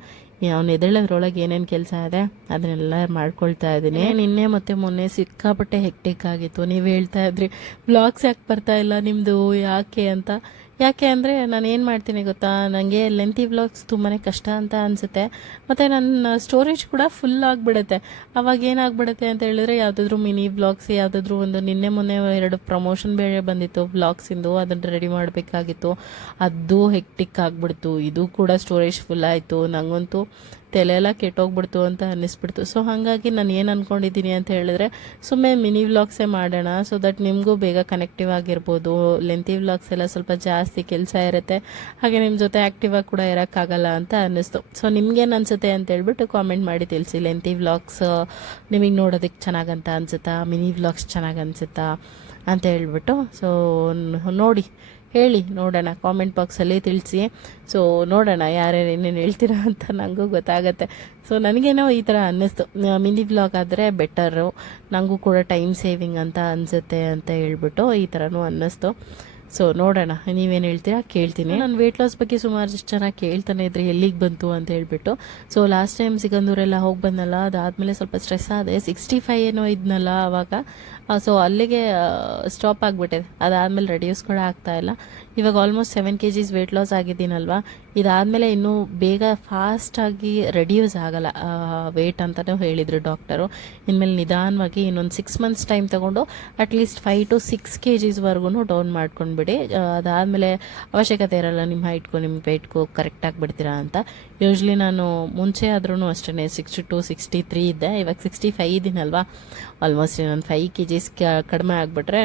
ಅವ್ನು ಎದ್ದೇಳೋದ್ರೊಳಗೆ ಏನೇನು ಕೆಲಸ ಇದೆ ಅದನ್ನೆಲ್ಲ ಮಾಡ್ಕೊಳ್ತಾ ಇದ್ದೀನಿ. ನಿನ್ನೆ ಮತ್ತು ಮೊನ್ನೆ ಸಿಕ್ಕಾಪಟ್ಟೆ ಹೆಕ್ಟಿಕ್ ಆಗಿತ್ತು. ನೀವು ಹೇಳ್ತಾ ಇದ್ರಿ ಬ್ಲಾಗ್ಸ್ ಯಾಕೆ ಬರ್ತಾ ಇಲ್ಲ ನಿಮ್ಮದು, ಯಾಕೆ ಅಂತ. ಯಾಕೆ ಅಂದರೆ ನಾನು ಏನು ಮಾಡ್ತೀನಿ ಗೊತ್ತಾ, ನನಗೆ ಲೆಂತಿ ವ್ಲಾಗ್ಸ್ ತುಂಬಾ ಕಷ್ಟ ಅಂತ ಅನಿಸುತ್ತೆ. ಮತ್ತು ನನ್ನ ಸ್ಟೋರೇಜ್ ಕೂಡ ಫುಲ್ ಆಗಿಬಿಡುತ್ತೆ. ಅವಾಗ ಏನಾಗ್ಬಿಡುತ್ತೆ ಅಂತ ಹೇಳಿದ್ರೆ, ಯಾವುದಾದ್ರೂ ಮಿನಿ ವ್ಲಾಗ್ಸ್, ಯಾವುದಾದ್ರೂ ಒಂದು ನಿನ್ನೆ ಮೊನ್ನೆ 2 ಪ್ರಮೋಷನ್ ಬೇರೆ ಬಂದಿತ್ತು ವ್ಲಾಗ್ಸಿಂದು, ಅದನ್ನು ರೆಡಿ ಮಾಡಬೇಕಾಗಿತ್ತು. ಅದು ಹೆಕ್ಟಿಕ್ ಆಗಿಬಿಡ್ತು. ಇದು ಕೂಡ ಸ್ಟೋರೇಜ್ ಫುಲ್ ಆಯಿತು. ನನಗಂತೂ ತಲೆ ಎಲ್ಲ ಕೆಟ್ಟೋಗ್ಬಿಡ್ತು ಅಂತ ಅನ್ನಿಸ್ಬಿಡ್ತು. ಸೊ ಹಾಗಾಗಿ ನಾನು ಏನು ಅಂದ್ಕೊಂಡಿದ್ದೀನಿ ಅಂತ ಹೇಳಿದ್ರೆ, ಸುಮ್ಮನೆ ಮಿನಿ ವ್ಲಾಗ್ಸೇ ಮಾಡೋಣ, ಸೊ ದಟ್ ನಿಮಗೂ ಬೇಗ ಕನೆಕ್ಟಿವ್ ಆಗಿರ್ಬೋದು. ಲೆಂತಿ ವ್ಲಾಗ್ಸ್ ಎಲ್ಲ ಸ್ವಲ್ಪ ಜಾಸ್ತಿ ಕೆಲಸ ಇರುತ್ತೆ, ಹಾಗೆ ನಿಮ್ಮ ಜೊತೆ ಆ್ಯಕ್ಟಿವಾಗಿ ಕೂಡ ಇರೋಕ್ಕಾಗಲ್ಲ ಅಂತ ಅನ್ನಿಸ್ತು. ಸೊ ನಿಮ್ಗೇನು ಅನಿಸುತ್ತೆ ಅಂತ ಹೇಳ್ಬಿಟ್ಟು ಕಾಮೆಂಟ್ ಮಾಡಿ ತಿಳಿಸಿ. ಲೆಂತಿ ವ್ಲಾಗ್ಸ್ ನಿಮಗೆ ನೋಡೋದಕ್ಕೆ ಚೆನ್ನಾಗಂತ ಅನಿಸುತ್ತಾ, ಮಿನಿ ವ್ಲಾಗ್ಸ್ ಚೆನ್ನಾಗಿ ಅನಿಸುತ್ತಾ ಅಂತ ಹೇಳ್ಬಿಟ್ಟು. ಸೊ ನೋಡಿ, ಹೇಳಿ ನೋಡೋಣ, ಕಾಮೆಂಟ್ ಬಾಕ್ಸಲ್ಲಿ ತಿಳಿಸಿ. ಸೊ ನೋಡೋಣ ಯಾರ್ಯಾರು ಏನೇನು ಹೇಳ್ತೀರಾ ಅಂತ ನನಗೂ ಗೊತ್ತಾಗತ್ತೆ. ಸೊ ನನಗೇನೋ ಈ ಥರ ಅನ್ನಿಸ್ತು, ಮಿನಿ ವ್ಲಾಗ್ ಆದರೆ ಬೆಟರು, ನನಗೂ ಕೂಡ ಟೈಮ್ ಸೇವಿಂಗ್ ಅಂತ ಅನಿಸುತ್ತೆ ಅಂತ ಹೇಳ್ಬಿಟ್ಟು ಈ ಥರನೂ ಅನ್ನಿಸ್ತು. ಸೊ ನೋಡೋಣ ನೀವೇನು ಹೇಳ್ತೀರಾ ಕೇಳ್ತೀನಿ. ನಾನು ವೆಯ್ಟ್ ಲಾಸ್ ಬಗ್ಗೆ ಸುಮಾರು ಜನ ಕೇಳ್ತಾನೆ ಇದ್ರೆ ಎಲ್ಲಿಗೆ ಬಂತು ಅಂತ ಹೇಳ್ಬಿಟ್ಟು. ಸೊ ಲಾಸ್ಟ್ ಟೈಮ್ ಸಿಗಂದೂರೆಲ್ಲ ಹೋಗಿ ಬಂದಲ್ಲ, ಅದಾದಮೇಲೆ ಸ್ವಲ್ಪ ಸ್ಟ್ರೆಸ್ ಆದೆ. 65 ಏನೋ ಇದ್ನಲ್ಲ ಆವಾಗ. ಸೊ ಅಲ್ಲಿಗೆ ಸ್ಟಾಪ್ ಆಗಿಬಿಟ್ಟಿದೆ. ಅದಾದಮೇಲೆ ರೆಡ್ಯೂಸ್ ಕೂಡ ಆಗ್ತಾಯಿಲ್ಲ. ಇವಾಗ ಆಲ್ಮೋಸ್ಟ್ 7 kg ವೆಯ್ಟ್ ಲಾಸ್ ಆಗಿದ್ದೀನಲ್ವ. ಇದಾದಮೇಲೆ ಇನ್ನೂ ಬೇಗ ಫಾಸ್ಟಾಗಿ ರೆಡ್ಯೂಸ್ ಆಗಲ್ಲ ವೆಯ್ಟ್ ಅಂತಲೂ ಹೇಳಿದರು ಡಾಕ್ಟರು. ಇನ್ಮೇಲೆ ನಿಧಾನವಾಗಿ ಇನ್ನೊಂದು 6 months ಟೈಮ್ ತೊಗೊಂಡು ಅಟ್ಲೀಸ್ಟ್ 5 to 6 kgs ಡೌನ್ ಮಾಡ್ಕೊಂಡ್ಬಿಡಿ. ಅದಾದಮೇಲೆ ಅವಶ್ಯಕತೆ ಇರಲ್ಲ ನಿಮ್ಮ ಹೈಟ್ಗೂ ನಿಮ್ಮ ವೆಯ್ಟ್ಗೂ ಕರೆಕ್ಟಾಗಿ ಬಿಡ್ತೀರಾ ಅಂತ. ಯೂಶ್ವಲಿ ನಾನು ಮುಂಚೆ ಆದ್ರೂ ಅಷ್ಟೇ 62, 63 ಇದ್ದೆ. ಇವಾಗ 65 ಇದ್ದೀನಲ್ವ. ಆಲ್ಮೋಸ್ಟ್ ನಾನು 5 kgs ಕಡಿಮೆ ಆಗಿಬಿಟ್ರೆ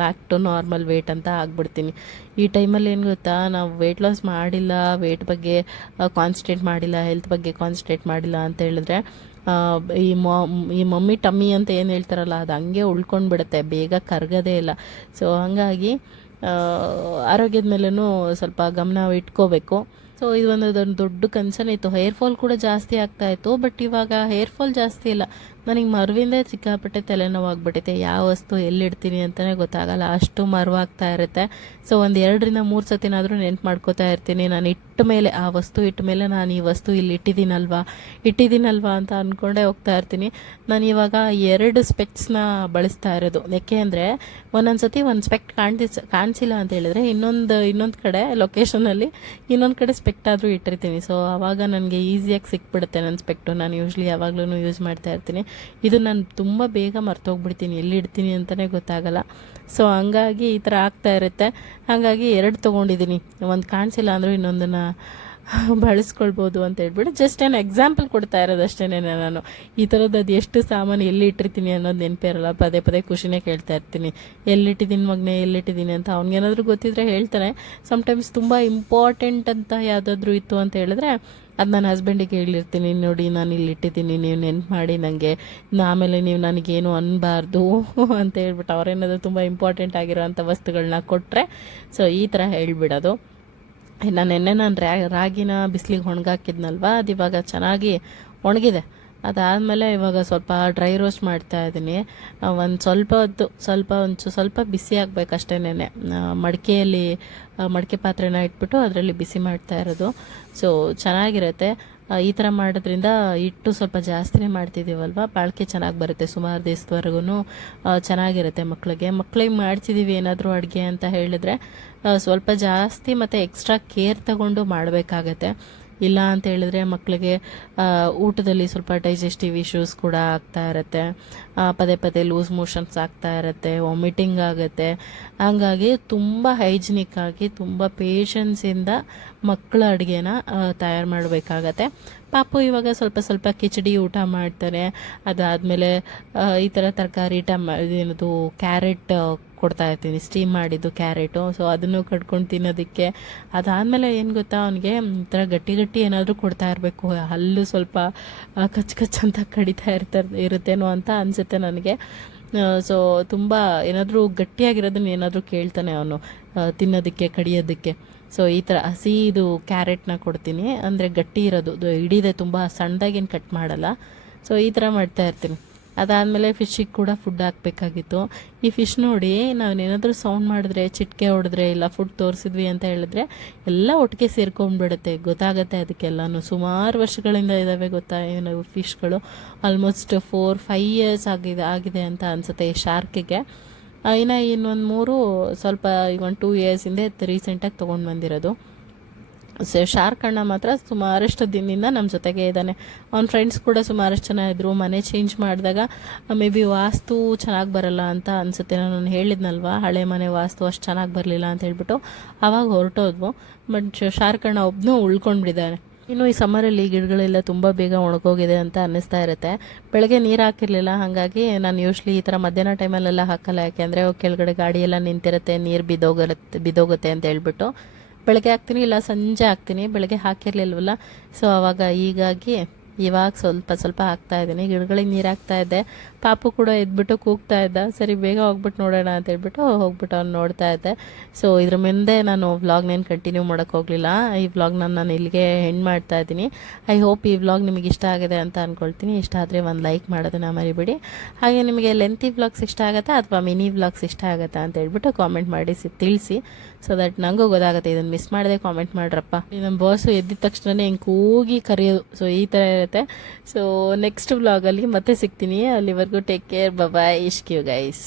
ಬ್ಯಾಕ್ ಟು ನಾರ್ಮಲ್ ವೆಯ್ಟ್ ಅಂತ ಆಗ್ಬಿಡ್ತೀನಿ. ಈ ಟೈಮಲ್ಲಿ ಏನು ಗೊತ್ತಾ, ನಾವು ವೆಯ್ಟ್ ಲಾಸ್ ಮಾಡಿಲ್ಲ, ವೆಯ್ಟ್ ಬಗ್ಗೆ ಕಾನ್ಸಂಟ್ರೇಟ್ ಮಾಡಿಲ್ಲ, ಹೆಲ್ತ್ ಬಗ್ಗೆ ಕಾನ್ಸಂಟ್ರೇಟ್ ಮಾಡಿಲ್ಲ ಅಂತ ಹೇಳಿದ್ರೆ ಈ ಮಮ್ಮಿ ಟಮ್ಮಿ ಅಂತ ಏನು ಹೇಳ್ತಾರಲ್ಲ, ಅದು ಹಂಗೆ ಉಳ್ಕೊಂಡು ಬಿಡುತ್ತೆ, ಬೇಗ ಕರಗೋದೇ ಇಲ್ಲ. ಸೊ ಹಾಗಾಗಿ ಆರೋಗ್ಯದ ಮೇಲೂ ಸ್ವಲ್ಪ ಗಮನ ಇಟ್ಕೋಬೇಕು. ಸೊ ಇದು ಒಂದು ದೊಡ್ಡ ಕನ್ಸರ್ನ್ ಇತ್ತು. ಹೇರ್ ಫಾಲ್ ಕೂಡ ಜಾಸ್ತಿ ಆಗ್ತಾಯಿತ್ತು. ಬಟ್ ಇವಾಗ ಹೇರ್ ಫಾಲ್ ಜಾಸ್ತಿ ಇಲ್ಲ, ನನಗೆ ಮರುವಿಂದ ಸಿಕ್ಕಾಪಟ್ಟೆ ತಲೆನೋವಾಗ್ಬಿಟ್ಟೈತೆ. ಯಾವ ವಸ್ತು ಎಲ್ಲಿಡ್ತೀನಿ ಅಂತಲೇ ಗೊತ್ತಾಗಲ್ಲ, ಅಷ್ಟು ಮರುವಾಗ್ತಾ ಇರುತ್ತೆ. ಸೊ ಒಂದು 2 ರಿಂದ 3 ಸತಿನಾದರೂ ನೆನ್ಪು ಮಾಡ್ಕೋತಾ ಇರ್ತೀನಿ. ನಾನು ಆ ವಸ್ತು ಇಟ್ಟ ಮೇಲೆ ನಾನು ಈ ವಸ್ತು ಇಲ್ಲಿ ಇಟ್ಟಿದ್ದೀನಲ್ವಾ ಅಂತ ಅಂದ್ಕೊಂಡೇ ಹೋಗ್ತಾ ಇರ್ತೀನಿ. ನಾನು ಇವಾಗ 2 ಸ್ಪೆಕ್ಟ್ಸ್ನ ಬಳಸ್ತಾ ಇರೋದು. ಯಾಕೆ ಅಂದರೆ ಒಂದೊಂದು ಸತಿ ಒಂದು ಸ್ಪೆಕ್ಟ್ ಕಾಣಿಸಿಲ್ಲ ಅಂತ ಹೇಳಿದ್ರೆ ಇನ್ನೊಂದು ಕಡೆ ಲೊಕೇಶನಲ್ಲಿ ಇನ್ನೊಂದು ಕಡೆ ಸ್ಪೆಕ್ಟ್ ಆದರೂ ಇಟ್ಟಿರ್ತೀನಿ. ಸೊ ಆವಾಗ ನನಗೆ ಈಸಿಯಾಗಿ ಸಿಕ್ಬಿಡುತ್ತೆ ನನ್ನ ಸ್ಪೆಕ್ಟು. ನಾನು ಯೂಶ್ವಲಿ ಯಾವಾಗಲೂ ಯೂಸ್ ಮಾಡ್ತಾ ಇರ್ತೀನಿ. ಇದು ನಾನು ತುಂಬ ಬೇಗ ಮರ್ತೋಗ್ಬಿಡ್ತೀನಿ, ಎಲ್ಲಿ ಇಡ್ತೀನಿ ಅಂತಲೇ ಗೊತ್ತಾಗಲ್ಲ. ಸೊ ಹಂಗಾಗಿ ಈ ಥರ ಆಗ್ತಾ ಇರುತ್ತೆ. ಹಾಗಾಗಿ 2 ತೊಗೊಂಡಿದ್ದೀನಿ. ಒಂದು ಕಾಣಿಸಿಲ್ಲ ಅಂದರೂ ಇನ್ನೊಂದನ್ನು ಬಳಸ್ಕೊಳ್ಬೋದು ಅಂತ ಹೇಳ್ಬಿಟ್ಟು ಜಸ್ಟ್ ಏನು ಎಕ್ಸಾಂಪಲ್ ಕೊಡ್ತಾ ಇರೋದು ಅಷ್ಟೇ. ನಾನು ಈ ಥರದ್ದು ಅದು ಎಷ್ಟು ಸಾಮಾನು ಎಲ್ಲಿ ಇಟ್ಟಿರ್ತೀನಿ ಅನ್ನೋದು ನೆನಪೇ ಇರಲ್ಲ. ಪದೇ ಖುಷಿನೇ ಕೇಳ್ತಾ ಇರ್ತೀನಿ, ಎಲ್ಲಿಟ್ಟಿದ್ದೀನಿ ಅಂತ. ಅವ್ನಿಗೇನಾದರೂ ಗೊತ್ತಿದ್ರೆ ಹೇಳ್ತಾನೆ. ಸಮ್ಟೈಮ್ಸ್ ತುಂಬ ಇಂಪಾರ್ಟೆಂಟ್ ಅಂತ ಯಾವುದಾದ್ರೂ ಇತ್ತು ಅಂತ ಹೇಳಿದ್ರೆ ಅದು ನನ್ನ ಹಸ್ಬೆಂಡಿಗೆ ಹೇಳಿರ್ತೀನಿ, ನೋಡಿ ನಾನು ಇಲ್ಲಿ ಇಟ್ಟಿದ್ದೀನಿ, ನೀವು ನೆನ್ಪು ಮಾಡಿ ನನಗೆ, ಆಮೇಲೆ ನೀವು ನನಗೇನು ಅನ್ನಬಾರ್ದು ಅಂತ ಹೇಳ್ಬಿಟ್ಟು ಅವರೇನಾದರೂ ತುಂಬ ಇಂಪಾರ್ಟೆಂಟ್ ಆಗಿರೋವಂಥ ವಸ್ತುಗಳನ್ನ ಕೊಟ್ಟರೆ ಸೊ ಈ ಥರ ಹೇಳ್ಬಿಡೋದು. ನಾನು ರಾಗಿನ ಬಿಸಿಲಿಗೆ ಒಣಗಾಕಿದ್ನಲ್ವ, ಅದು ಇವಾಗ ಚೆನ್ನಾಗಿ ಒಣಗಿದೆ. ಅದಾದಮೇಲೆ ಇವಾಗ ಸ್ವಲ್ಪ ಡ್ರೈ ರೋಸ್ಟ್ ಮಾಡ್ತಾ ಇದ್ದೀನಿ. ಒಂದು ಸ್ವಲ್ಪ ಬಿಸಿ ಆಗಬೇಕಷ್ಟೇನೆ. ಮಡಿಕೆ ಪಾತ್ರೆನ ಇಟ್ಬಿಟ್ಟು ಅದರಲ್ಲಿ ಬಿಸಿ ಮಾಡ್ತಾ ಇರೋದು. ಸೊ ಚೆನ್ನಾಗಿರುತ್ತೆ. ಈ ಥರ ಮಾಡೋದ್ರಿಂದ ಹಿಟ್ಟು ಸ್ವಲ್ಪ ಜಾಸ್ತಿನೇ ಮಾಡ್ತಿದ್ದೀವಲ್ವ, ಬಾಳಿಕೆ ಚೆನ್ನಾಗಿ ಬರುತ್ತೆ. ಸುಮಾರು ದಿವಸದವರೆಗೂ ಚೆನ್ನಾಗಿರುತ್ತೆ. ಮಕ್ಕಳಿಗೆ ಮಾಡ್ತಿದ್ದೀವಿ ಏನಾದರೂ ಅಡುಗೆ ಅಂತ ಹೇಳಿದ್ರೆ ಸ್ವಲ್ಪ ಜಾಸ್ತಿ ಮತ್ತು ಎಕ್ಸ್ಟ್ರಾ ಕೇರ್ ತಗೊಂಡು ಮಾಡಬೇಕಾಗತ್ತೆ. ಇಲ್ಲ ಅಂತ ಹೇಳಿದ್ರೆ ಮಕ್ಕಳಿಗೆ ಊಟದಲ್ಲಿ ಸ್ವಲ್ಪ ಡೈಜೆಸ್ಟಿವ್ ಇಶ್ಯೂಸ್ ಕೂಡ ಆಗ್ತಾ ಇರುತ್ತೆ. ಪದೇ ಲೂಸ್ ಮೋಷನ್ಸ್ ಆಗ್ತಾ ಇರುತ್ತೆ, ವಾಮಿಟಿಂಗ್ ಆಗುತ್ತೆ. ಹಾಗಾಗಿ ತುಂಬ ಹೈಜಿನಿಕ್ ಆಗಿ ತುಂಬ ಪೇಷನ್ಸಿಂದ ಮಕ್ಕಳ ಅಡುಗೆನ ತಯಾರು ಮಾಡಬೇಕಾಗತ್ತೆ. ಪಾಪು ಇವಾಗ ಸ್ವಲ್ಪ ಕಿಚಡಿ ಊಟ ಮಾಡ್ತಾರೆ. ಅದಾದಮೇಲೆ ಈ ಥರ ತರಕಾರಿ ಏನದು ಕ್ಯಾರೆಟ್ ಕೊಡ್ತಾ ಇರ್ತೀನಿ, ಸ್ಟೀಮ್ ಮಾಡಿದ್ದು ಕ್ಯಾರೆಟು. ಸೊ ಅದನ್ನು ಕಟ್ಕೊಂಡು ತಿನ್ನೋದಕ್ಕೆ. ಅದಾದಮೇಲೆ ಏನು ಗೊತ್ತಾ, ಅವನಿಗೆ ಈ ಥರ ಗಟ್ಟಿ ಏನಾದರೂ ಕೊಡ್ತಾ ಇರಬೇಕು. ಹಲ್ಲು ಸ್ವಲ್ಪ ಕಚ್ ಅಂತ ಕಡಿತಾ ಇರುತ್ತೇನೋ ಅಂತ ಅನಿಸುತ್ತೆ ನನಗೆ. ಸೊ ತುಂಬ ಏನಾದರೂ ಗಟ್ಟಿಯಾಗಿರೋದನ್ನ ಏನಾದರೂ ಕೇಳ್ತಾನೆ ಅವನು ತಿನ್ನೋದಕ್ಕೆ, ಕಡಿಯೋದಕ್ಕೆ. ಸೊ ಈ ಥರ ಇದು ಕ್ಯಾರೆಟ್ನ ಕೊಡ್ತೀನಿ, ಅಂದರೆ ಗಟ್ಟಿ ಇರೋದು, ಹಿಡಿದೆ, ತುಂಬ ಸಣ್ಣದಾಗೇನು ಕಟ್ ಮಾಡಲ್ಲ. ಸೊ ಈ ಥರ ಮಾಡ್ತಾ ಇರ್ತೀನಿ. ಅದಾದಮೇಲೆ ಫಿಶ್ಶಿಗೆ ಕೂಡ ಫುಡ್ ಹಾಕಬೇಕಾಗಿತ್ತು. ಈ ಫಿಶ್ ನೋಡಿ, ನಾವೇನಾದರೂ ಸೌಂಡ್ ಮಾಡಿದ್ರೆ, ಚಿಟಿಕೆ ಹೊಡೆದ್ರೆ, ಇಲ್ಲ ಫುಡ್ ತೋರಿಸಿದ್ವಿ ಅಂತ ಹೇಳಿದ್ರೆ ಎಲ್ಲ ಒಟ್ಟಿಗೆ ಸೇರ್ಕೊಂಡ್ಬಿಡುತ್ತೆ, ಗೊತ್ತಾಗುತ್ತೆ ಅದಕ್ಕೆಲ್ಲನೂ. ಸುಮಾರು ವರ್ಷಗಳಿಂದ ಇದ್ದಾವೆ ಗೊತ್ತಾ ಏನು ಫಿಶ್ಗಳು. ಆಲ್ಮೋಸ್ಟ್ 4-5 years ಆಗಿದೆ ಅಂತ ಅನಿಸುತ್ತೆ ಈ ಶಾರ್ಕಿಗೆ. ಇನ್ನೊಂದು 3 ಸ್ವಲ್ಪ ಈಗ 2 years ಹಿಂದೆ ರೀಸೆಂಟಾಗಿ ತೊಗೊಂಡು ಬಂದಿರೋದು. ಶಾರ್ಕ್ ಅಣ್ಣ ಮಾತ್ರ ಸುಮಾರಷ್ಟು ದಿನದಿಂದ ನಮ್ಮ ಜೊತೆಗೆ ಇದ್ದಾನೆ. ಅವ್ನ ಫ್ರೆಂಡ್ಸ್ ಕೂಡ ಸುಮಾರಷ್ಟು ಜನ ಇದ್ದರು. ಮನೆ ಚೇಂಜ್ ಮಾಡಿದಾಗ ಮೇ ಬಿ ವಾಸ್ತು ಚೆನ್ನಾಗಿ ಬರಲ್ಲ ಅಂತ ಅನಿಸುತ್ತೆ. ನಾನು ಹೇಳಿದ್ನಲ್ವ, ಹಳೆ ಮನೆ ವಾಸ್ತು ಅಷ್ಟು ಚೆನ್ನಾಗಿ ಬರಲಿಲ್ಲ ಅಂತ ಹೇಳ್ಬಿಟ್ಟು ಆವಾಗ ಹೊರಟೋದ್ವು. ಬಟ್ ಶಾರ್ಕ್ ಅಣ್ಣ ಒಬ್ಬನೂ ಉಳ್ಕೊಂಡ್ಬಿಟ್ಟಿದ್ದಾನೆ. ಇನ್ನು ಈ ಸಮ್ಮರಲ್ಲಿ ಗಿಡಗಳೆಲ್ಲ ತುಂಬ ಬೇಗ ಒಣಗೋಗಿದೆ ಅಂತ ಅನ್ನಿಸ್ತಾ ಇರುತ್ತೆ. ಬೆಳಗ್ಗೆ ನೀರು ಹಾಕಿರಲಿಲ್ಲ, ಹಾಗಾಗಿ ನಾನು ಯೂಶ್ವಲಿ ಈ ಥರ ಮಧ್ಯಾಹ್ನ ಟೈಮಲ್ಲೆಲ್ಲ ಹಾಕಲ್ಲ. ಯಾಕೆಂದರೆ ಕೆಳಗಡೆ ಗಾಡಿ ಎಲ್ಲ ನಿಂತಿರುತ್ತೆ, ನೀರು ಬಿದ್ದೋಗುತ್ತೆ ಅಂತ ಹೇಳ್ಬಿಟ್ಟು ಬೆಳಗ್ಗೆ ಹಾಕ್ತೀನಿ, ಇಲ್ಲ ಸಂಜೆ ಹಾಕ್ತೀನಿ. ಬೆಳಗ್ಗೆ ಹಾಕಿರಲಿಲ್ವಲ್ಲ, ಸೊ ಆವಾಗ ಹೀಗಾಗಿ ಇವಾಗ ಸ್ವಲ್ಪ ಹಾಕ್ತಾ ಇದ್ದೀನಿ. ಗಿಡಗಳಿಗೆ ನೀರು ಹಾಕ್ತಾ ಇದ್ದೆ. ಪಾಪು ಕೂಡ ಎದ್ಬಿಟ್ಟು ಕೂಗ್ತಾ ಇದ್ದ. ಸರಿ ಬೇಗ ಹೋಗ್ಬಿಟ್ಟು ನೋಡೋಣ ಅಂತ ಹೇಳ್ಬಿಟ್ಟು ಹೋಗ್ಬಿಟ್ಟು ಅವ್ನು ನೋಡ್ತಾ ಇದ್ದೆ. ಸೊ ಇದ್ರ ಮುಂದೆ ನಾನು ವ್ಲಾಗ್ನೇನು ಕಂಟಿನ್ಯೂ ಮಾಡೋಕ್ಕೆ ಹೋಗಲಿಲ್ಲ. ಈ ವ್ಲಾಗ್ನ ನಾನು ಇಲ್ಲಿಗೆ ಎಂಡ್ ಮಾಡ್ತಾ ಇದ್ದೀನಿ. ಐ ಹೋಪ್ ಈ ವ್ಲಾಗ್ ನಿಮಗೆ ಇಷ್ಟ ಆಗಿದೆ ಅಂತ ಅಂದ್ಕೊಳ್ತೀನಿ. ಇಷ್ಟ ಆದರೆ ಒಂದು ಲೈಕ್ ಮಾಡೋದನ್ನ ಮರಿಬೇಡಿ. ಹಾಗೆ ನಿಮಗೆ ಲೆಂತಿ ವ್ಲಾಗ್ಸ್ ಇಷ್ಟ ಆಗುತ್ತಾ ಅಥವಾ ಮಿನಿ ವ್ಲಾಗ್ಸ್ ಇಷ್ಟ ಆಗುತ್ತಾ ಅಂತ ಹೇಳ್ಬಿಟ್ಟು ಕಾಮೆಂಟ್ ಮಾಡಿ ತಿಳಿಸಿ. ಸೊ ದಟ್ ನನಗೂ ಗೊತ್ತಾಗುತ್ತೆ. ಇದನ್ನು ಮಿಸ್ ಮಾಡದೆ ಕಾಮೆಂಟ್ ಮಾಡ್ರಪ್ಪ. ನಮ್ಮ ಬಾಸು ಎದ್ದಿದ ತಕ್ಷಣ ಹಿಂಗೆ ಕೂಗಿ ಕರೆಯೋದು. ಸೊ ಈ ಥರ ಇರುತ್ತೆ. ಸೊ ನೆಕ್ಸ್ಟ್ ವ್ಲಾಗಲ್ಲಿ ಮತ್ತೆ ಸಿಗ್ತೀನಿ. ಅಲ್ಲಿವರೆಗೂ ಟೇಕ್ ಕೇರ್, ಬಾಯ್, ಇಶ್ಕ್ ಯು ಗೈಸ್.